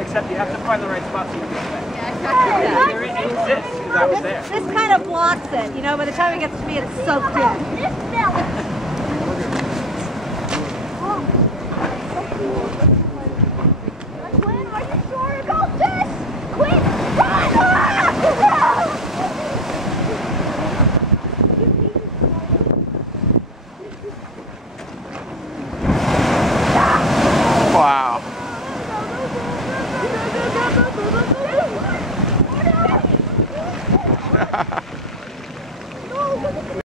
Except you have to find the right spot so you can get back. Yeah, exactly. There it exists because I was there. This kind of blocks it, you know, by the time it gets to me, it's soaked in. This fell. Oh, so cool.